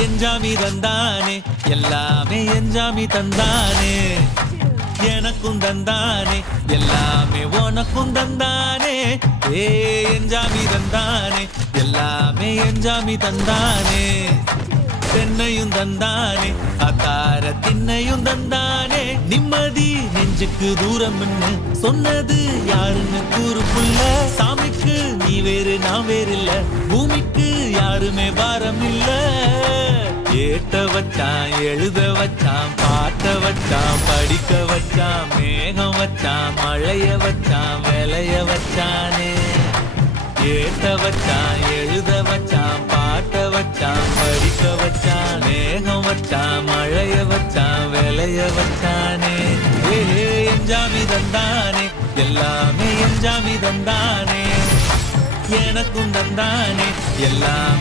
எஞ்சாமி தந்தானே எல்லாமே எஞ்சாமி தந்தானே எனக்கும் தந்தானே எல்லாமே உனக்கும் தந்தானே ஏ எஞ்சாமி தந்தானே எல்லாமே எஞ்சாமி தந்தானே தென்னையும் தந்தானே அத்தார திண்ணையும் தந்தானே நிம்மதி நெஞ்சுக்கு தூரம் சொன்னது யாருன்னு கூறு புள்ள சாமிக்கு நீ வேறு நான் வேறு இல்ல பூமிக்கு யாருமே பாரம் இல்ல ஏட்ட வச்சான் எழுத வச்சான் பாட்ட வச்சான் படிக்க வச்சான் மேகம் வச்சான் மழைய வச்சான் விளைய வச்சானே ஏட்ட வச்சான் எழுத வச்சான் பாட்ட வச்சான் படிக்க வச்சான் மேகம் வச்சான் மழைய வச்சான் விளைய வச்சானே ஏ எஞ்சாமி தந்தானே எல்லாமே எஞ்சாமி தந்தானே எனக்கும் தந்தானே எல்லாமே